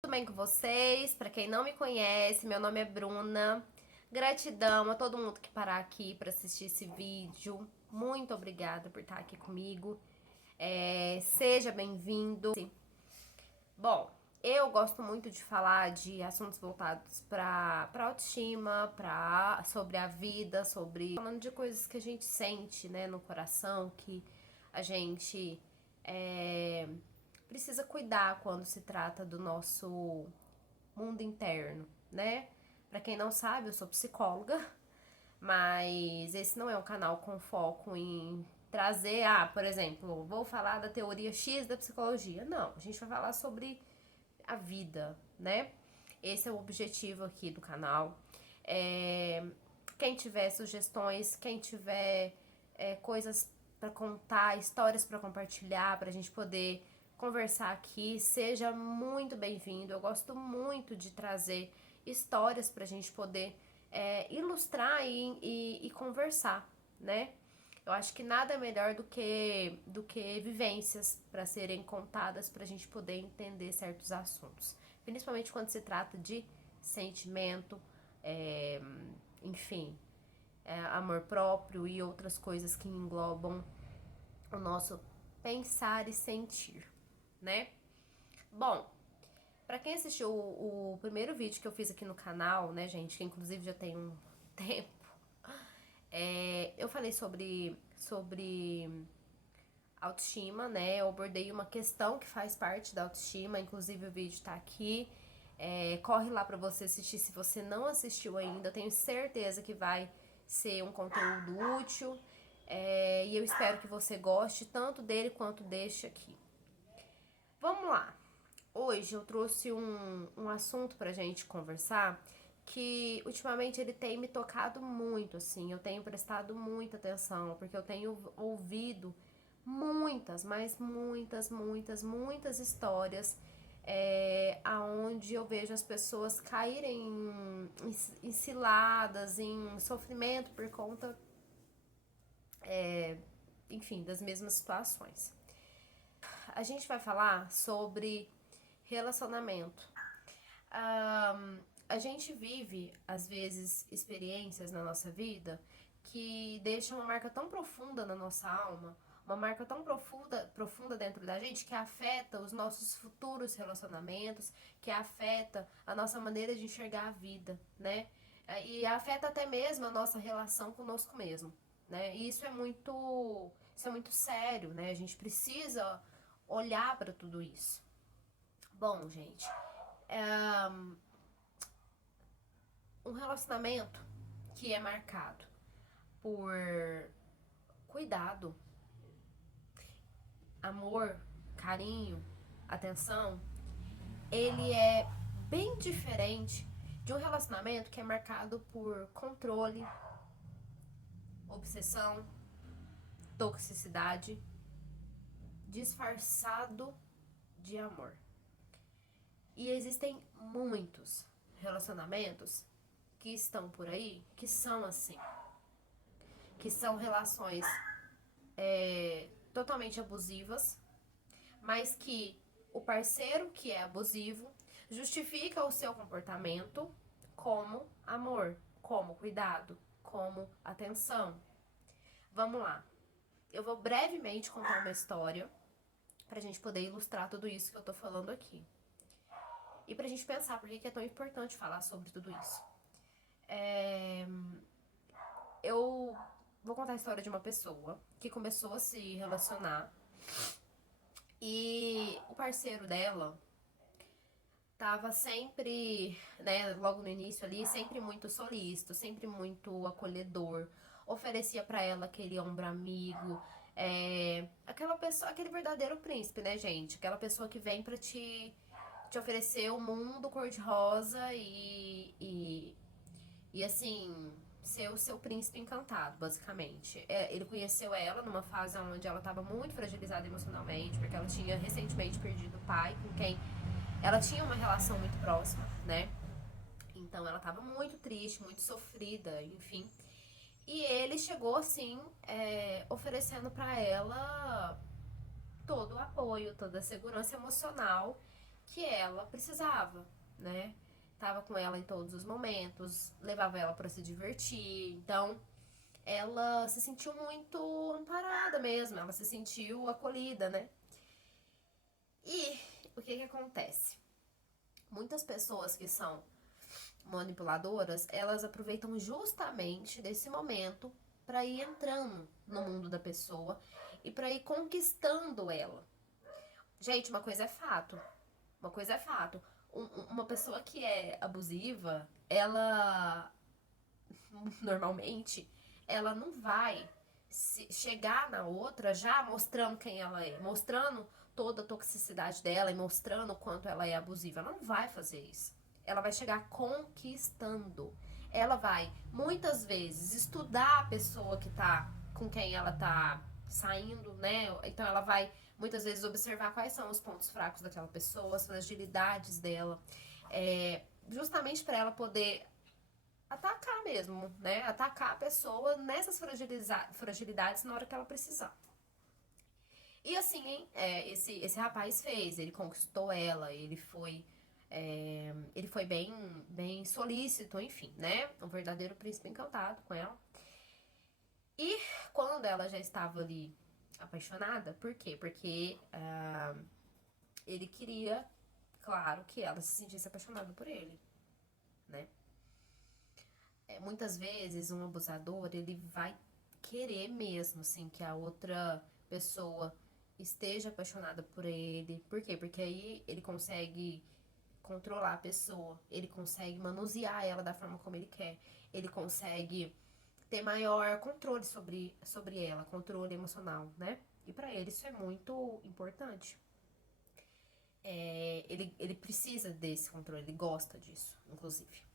Tudo bem com vocês? Para quem não me conhece, meu nome é Bruna. Gratidão a todo mundo que parar aqui para assistir esse vídeo. Muito obrigada por estar aqui comigo. Seja bem-vindo. Bom, eu gosto muito de falar de assuntos voltados para autoestima, sobre a vida, sobre falando de coisas que a gente sente, né, no coração, que a gente precisa cuidar quando se trata do nosso mundo interno, né? Pra quem não sabe, eu sou psicóloga, mas esse não é um canal com foco em trazer, por exemplo, vou falar da teoria X da psicologia. Não, a gente vai falar sobre a vida, né? Esse é o objetivo aqui do canal. Quem tiver sugestões, quem tiver coisas para contar, histórias para compartilhar, pra gente poder conversar aqui, seja muito bem-vindo. Eu gosto muito de trazer histórias pra gente poder ilustrar e conversar, né? Eu acho que nada é melhor do que vivências para serem contadas para a gente poder entender certos assuntos. Principalmente quando se trata de sentimento, é, enfim, amor próprio e outras coisas que englobam o nosso pensar e sentir, né? Bom, para quem assistiu o primeiro vídeo que eu fiz aqui no canal, né, gente, que inclusive já tem um tempo, eu falei sobre autoestima, né? Eu abordei uma questão que faz parte da autoestima, inclusive o vídeo tá aqui. Corre lá pra você assistir se você não assistiu ainda. Eu tenho certeza que vai ser um conteúdo útil. E eu espero que você goste tanto dele quanto deste aqui. Vamos lá. Hoje eu trouxe um assunto pra gente conversar que ultimamente ele tem me tocado muito, assim. Eu tenho prestado muita atenção, porque eu tenho ouvido muitas, mas muitas histórias aonde eu vejo as pessoas caírem em ciladas, em sofrimento por conta, enfim, das mesmas situações. A gente vai falar sobre relacionamento. A gente vive, às vezes, experiências na nossa vida que deixam uma marca tão profunda na nossa alma, uma marca tão profunda dentro da gente que afeta os nossos futuros relacionamentos, que afeta a nossa maneira de enxergar a vida, né? E afeta até mesmo a nossa relação conosco mesmo, né? E isso é muito sério, né? A gente precisa olhar para tudo isso. Bom, gente, um relacionamento que é marcado por cuidado, amor, carinho, atenção, ele é bem diferente de um relacionamento que é marcado por controle, obsessão, toxicidade, disfarçado de amor. E existem muitos relacionamentos que estão por aí que são assim, que são relações totalmente abusivas, mas que o parceiro que é abusivo justifica o seu comportamento como amor, como cuidado, como atenção. Vamos lá. Eu vou brevemente contar uma história pra gente poder ilustrar tudo isso que eu tô falando aqui. E pra gente pensar por que é tão importante falar sobre tudo isso. Eu vou contar a história de uma pessoa que começou a se relacionar e o parceiro dela tava sempre, né, logo no início ali, sempre muito solícito, sempre muito acolhedor, oferecia pra ela aquele ombro amigo, aquela pessoa, aquele verdadeiro príncipe, né, gente? Aquela pessoa que vem pra te oferecer o mundo cor-de-rosa e assim, ser o seu príncipe encantado, basicamente. Ele conheceu ela numa fase onde ela estava muito fragilizada emocionalmente, porque ela tinha recentemente perdido o pai, com quem ela tinha uma relação muito próxima, né? Então ela estava muito triste, muito sofrida, enfim. E ele chegou assim, oferecendo para ela todo o apoio, toda a segurança emocional que ela precisava, né? Tava com ela em todos os momentos, levava ela para se divertir. Então, ela se sentiu muito amparada mesmo, ela se sentiu acolhida, né? E o que que acontece? Muitas pessoas que são manipuladoras, elas aproveitam justamente desse momento para ir entrando no mundo da pessoa e para ir conquistando ela. Gente, uma coisa é fato. Uma coisa é fato. Uma pessoa que é abusiva, ela normalmente ela não vai chegar na outra já mostrando quem ela é, mostrando toda a toxicidade dela e mostrando o quanto ela é abusiva. Ela não vai fazer isso. Ela vai chegar conquistando. Ela vai muitas vezes estudar a pessoa que tá com quem ela tá saindo, né? Então ela vai muitas vezes observar quais são os pontos fracos daquela pessoa, as fragilidades dela, justamente para ela poder atacar mesmo, né? Atacar a pessoa nessas fragilidades na hora que ela precisar. E assim, esse rapaz fez, ele conquistou ela, ele foi bem solícito, enfim, né? Um verdadeiro príncipe encantado com ela. E quando ela já estava ali apaixonada, por quê? Porque ele queria, claro, que ela se sentisse apaixonada por ele, né? Muitas vezes um abusador, ele vai querer mesmo, assim, que a outra pessoa esteja apaixonada por ele. Por quê? Porque aí ele consegue controlar a pessoa, ele consegue manusear ela da forma como ele quer, ele consegue ter maior controle sobre ela, controle emocional, né? E pra ele isso é muito importante. Ele precisa desse controle, ele gosta disso, inclusive.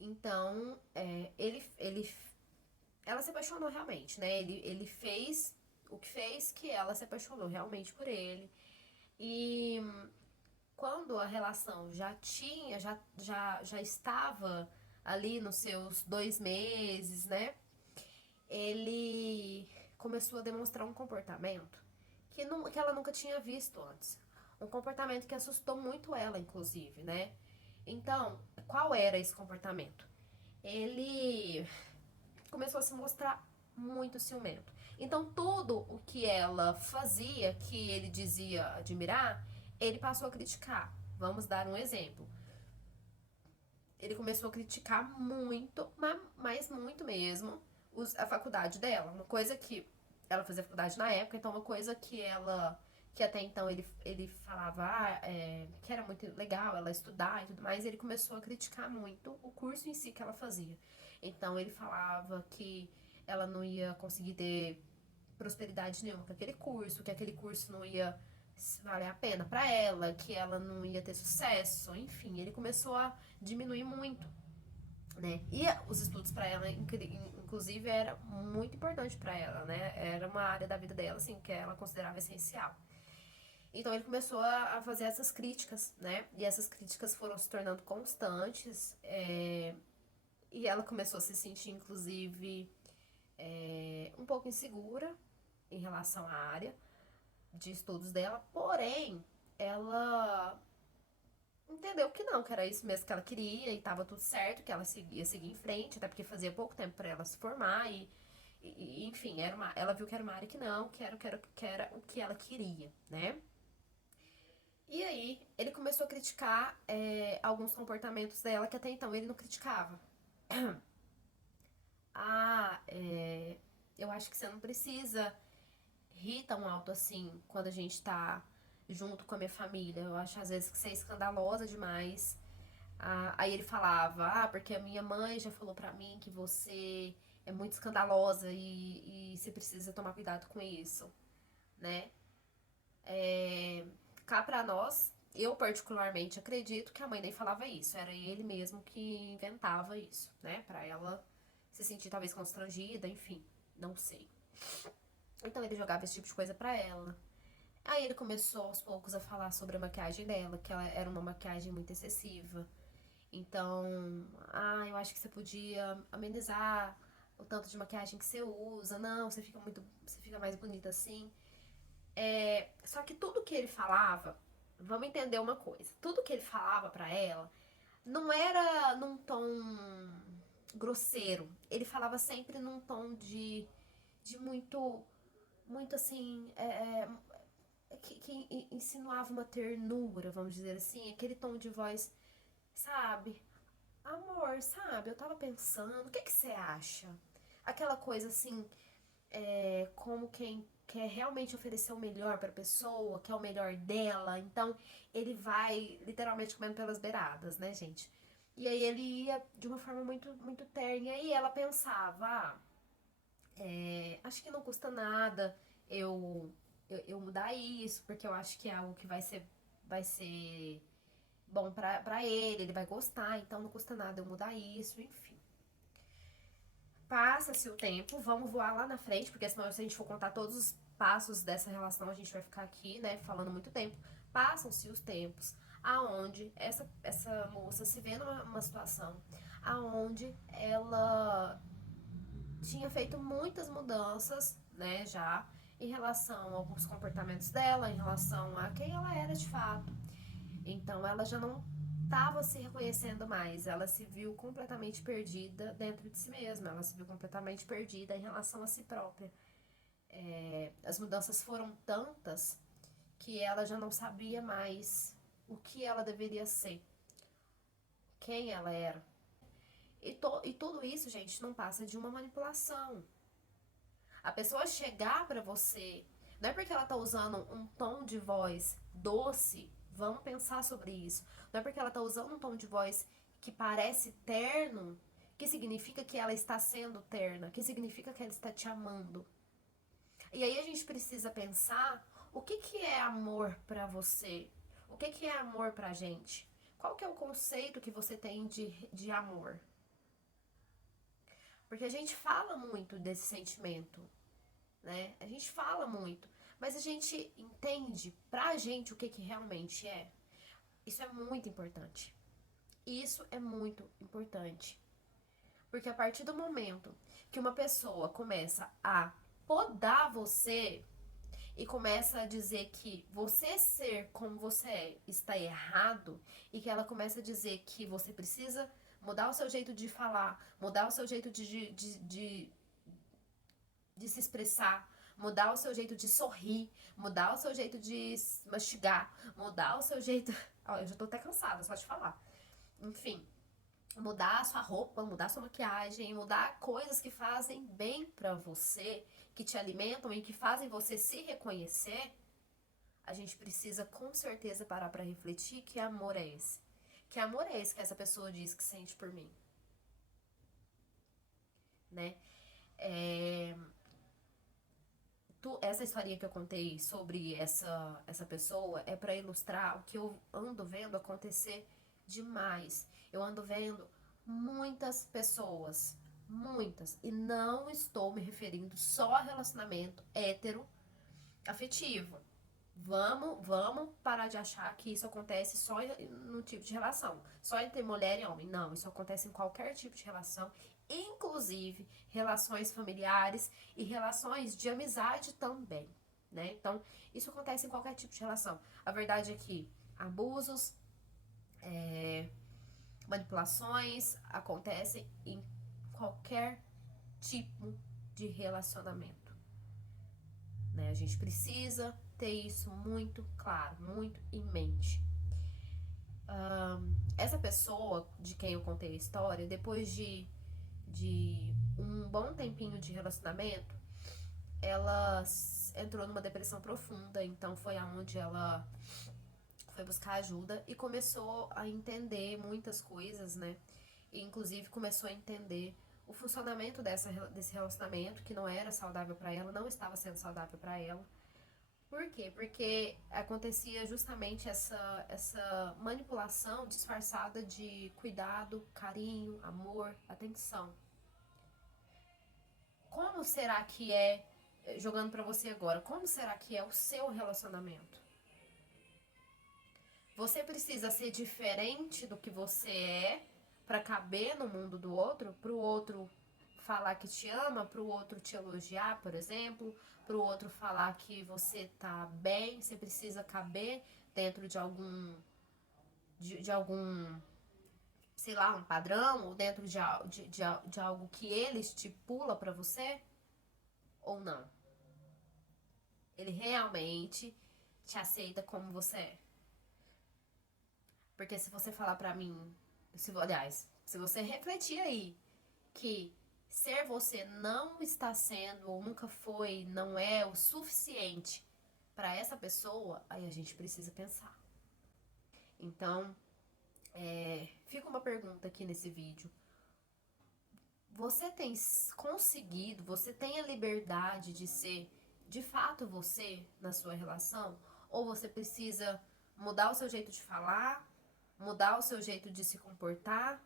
Então, ela se apaixonou realmente, né? Ele fez o que fez que ela se apaixonou realmente por ele. E quando a relação já estava ali nos seus 2 meses, né? Ele começou a demonstrar um comportamento que ela nunca tinha visto antes. Um comportamento que assustou muito ela, inclusive, né? Então, qual era esse comportamento? Ele começou a se mostrar muito ciumento. Então, tudo o que ela fazia, que ele dizia admirar, ele passou a criticar. Vamos dar um exemplo. Ele começou a criticar muito, mas muito mesmo, a faculdade dela. Uma coisa que ela fazia faculdade na época, então uma coisa que até então ele falava que era muito legal ela estudar e tudo mais, ele começou a criticar muito o curso em si que ela fazia. Então ele falava que ela não ia conseguir ter prosperidade nenhuma com aquele curso, que aquele curso não ia valer a pena para ela, que ela não ia ter sucesso, enfim, ele começou a diminuir muito, né? E os estudos para ela, inclusive, era muito importante para ela, né? Era uma área da vida dela, assim, que ela considerava essencial. Então ele começou a fazer essas críticas, né? E essas críticas foram se tornando constantes, e ela começou a se sentir, inclusive, um pouco insegura em relação à área de estudos dela, porém, ela entendeu que não, que era isso mesmo que ela queria e tava tudo certo, que ela ia seguir em frente, até porque fazia pouco tempo para ela se formar enfim, ela viu que era uma área que não, que era o que ela queria, né? E aí, ele começou a criticar alguns comportamentos dela que até então ele não criticava. Eu acho que você não precisa rir tão alto assim quando a gente tá junto com a minha família. Eu acho às vezes que você é escandalosa demais. Aí ele falava, porque a minha mãe já falou pra mim que você é muito escandalosa e você precisa tomar cuidado com isso, né? Cá pra nós, eu particularmente acredito que a mãe nem falava isso, era ele mesmo que inventava isso, né? Pra ela se sentir talvez constrangida, enfim, não sei. Então ele jogava esse tipo de coisa pra ela. Aí ele começou aos poucos a falar sobre a maquiagem dela, que ela era uma maquiagem muito excessiva. Então, eu acho que você podia amenizar o tanto de maquiagem que você usa. Não, você fica mais bonita assim. Só que tudo que ele falava, vamos entender uma coisa. Tudo que ele falava pra ela não era num tom grosseiro. Ele falava sempre num tom de muito assim, que insinuava uma ternura, vamos dizer assim, aquele tom de voz, sabe? Amor, sabe? Eu tava pensando, o que que você acha? Aquela coisa assim, como quem quer realmente oferecer o melhor pra pessoa, quer o melhor dela. Então, ele vai literalmente comendo pelas beiradas, né, gente? E aí ele ia de uma forma muito terna. E aí ela pensava, acho que não custa nada eu, eu mudar isso, porque eu acho que é algo que vai ser bom pra ele vai gostar, então não custa nada eu mudar isso, enfim. Passa-se o tempo, vamos voar lá na frente, porque senão se a gente for contar todos os passos dessa relação, a gente vai ficar aqui, né, falando muito tempo. Passam-se os tempos aonde essa moça se vê numa situação aonde ela tinha feito muitas mudanças, né, já em relação aos comportamentos dela, em relação a quem ela era de fato. Então ela já não estava se reconhecendo mais, ela se viu completamente perdida dentro de si mesma, ela se viu completamente perdida em relação a si própria. As mudanças foram tantas que ela já não sabia mais o que ela deveria ser, quem ela era. E tudo isso, gente, não passa de uma manipulação. A pessoa chegar pra você, não é porque ela tá usando um tom de voz doce, vamos pensar sobre isso. Não é porque ela tá usando um tom de voz que parece terno, que significa que ela está sendo terna, que significa que ela está te amando. E aí a gente precisa pensar o que que é amor pra você? O que que é amor pra gente? Qual que é o conceito que você tem de amor? Porque a gente fala muito desse sentimento, né? A gente fala muito, mas a gente entende pra gente o que que realmente é. Isso é muito importante. Isso é muito importante. Porque a partir do momento que uma pessoa começa a podar você e começa a dizer que você ser como você é está errado e que ela começa a dizer que você precisa mudar o seu jeito de falar, mudar o seu jeito de se expressar, mudar o seu jeito de sorrir, mudar o seu jeito de mastigar, mudar o seu jeito. Ó, eu já tô até cansada só de falar. Enfim, mudar a sua roupa, mudar a sua maquiagem, mudar coisas que fazem bem pra você, que te alimentam e que fazem você se reconhecer. A gente precisa com certeza parar pra refletir que amor é esse. Que amor é esse que essa pessoa diz que sente por mim, né? É, essa historinha que eu contei sobre essa pessoa é para ilustrar o que eu ando vendo acontecer demais. Eu ando vendo muitas pessoas, muitas, e não estou me referindo só a relacionamento hétero afetivo. Vamos parar de achar que isso acontece só no tipo de relação, só entre mulher e homem. Não, isso acontece em qualquer tipo de relação, inclusive relações familiares e relações de amizade também, né? Então, isso acontece em qualquer tipo de relação. A verdade é que abusos, manipulações acontecem em qualquer tipo de relacionamento, né? A gente precisa ter isso muito claro, muito em mente. Essa pessoa de quem eu contei a história, depois de um bom tempinho de relacionamento, ela entrou numa depressão profunda, então foi aonde ela foi buscar ajuda e começou a entender muitas coisas, né? E inclusive começou a entender o funcionamento desse relacionamento que não era saudável para ela, não estava sendo saudável para ela. Por quê? Porque acontecia justamente essa manipulação disfarçada de cuidado, carinho, amor, atenção. Como será que é, jogando pra você agora, como será que é o seu relacionamento? Você precisa ser diferente do que você é pra caber no mundo do outro, pro outro falar que te ama, pro outro te elogiar, por exemplo, pro outro falar que você tá bem, você precisa caber dentro de algum, sei lá, um padrão, ou dentro de algo que ele estipula pra você, ou não? Ele realmente te aceita como você é? Porque se você falar pra mim, aliás, se você refletir aí que ser você não está sendo ou nunca foi, não é o suficiente pra essa pessoa, aí a gente precisa pensar. Então, fica uma pergunta aqui nesse vídeo. Você tem conseguido, você tem a liberdade de ser de fato você na sua relação? Ou você precisa mudar o seu jeito de falar, mudar o seu jeito de se comportar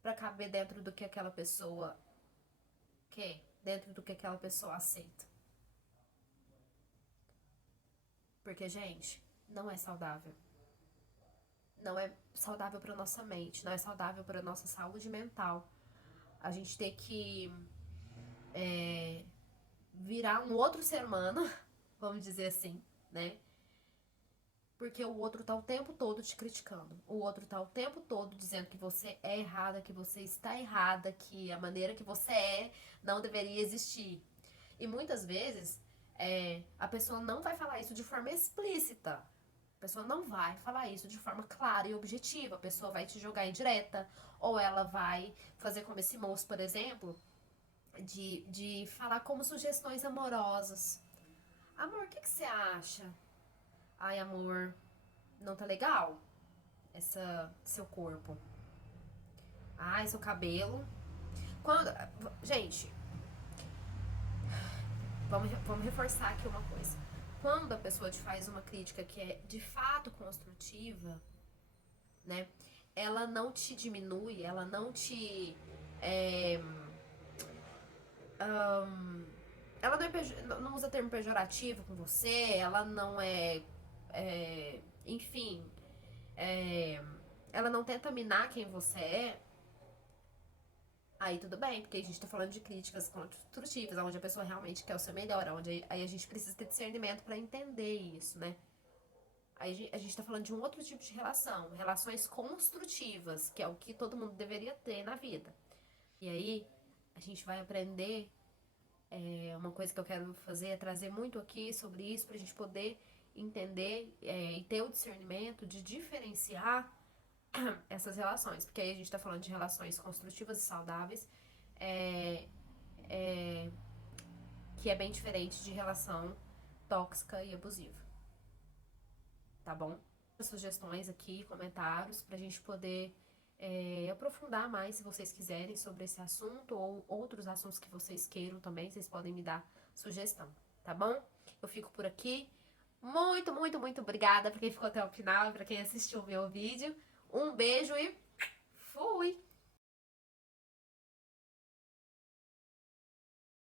pra caber dentro do que aquela pessoa quer, dentro do que aquela pessoa aceita? Porque, gente, não é saudável. Não é saudável para nossa mente, não é saudável para nossa saúde mental. A gente ter que virar um outro ser humano, vamos dizer assim, né? Porque o outro tá o tempo todo te criticando. O outro tá o tempo todo dizendo que você é errada, que você está errada, que a maneira que você é não deveria existir. E muitas vezes a pessoa não vai falar isso de forma explícita. A pessoa não vai falar isso de forma clara e objetiva. A pessoa vai te jogar em direta. Ou ela vai fazer como esse moço, por exemplo, de falar como sugestões amorosas. Amor, o que você acha? Ai, amor, não tá legal? Seu corpo. Ai, seu cabelo. Quando. Gente, vamos reforçar aqui uma coisa. Quando a pessoa te faz uma crítica que é de fato construtiva, né? Ela não te diminui, ela não te. É, ela não usa termo pejorativo com você, ela não enfim, é, ela não tenta minar quem você é, aí tudo bem, porque a gente tá falando de críticas construtivas, onde a pessoa realmente quer o seu melhor, onde aí a gente precisa ter discernimento pra entender isso, né? Aí a gente tá falando de um outro tipo de relação, relações construtivas, que é o que todo mundo deveria ter na vida. E aí a gente vai aprender. Uma coisa que eu quero fazer é trazer muito aqui sobre isso pra gente poder entender e ter o discernimento de diferenciar essas relações. Porque aí a gente tá falando de relações construtivas e saudáveis, é, é, que é bem diferente de relação tóxica e abusiva. Tá bom? Sugestões aqui, comentários, pra gente poder aprofundar mais, se vocês quiserem, sobre esse assunto ou outros assuntos que vocês queiram também, vocês podem me dar sugestão, tá bom? Eu fico por aqui. Muito, muito, muito obrigada pra quem ficou até o final e pra quem assistiu o meu vídeo. Um beijo e fui!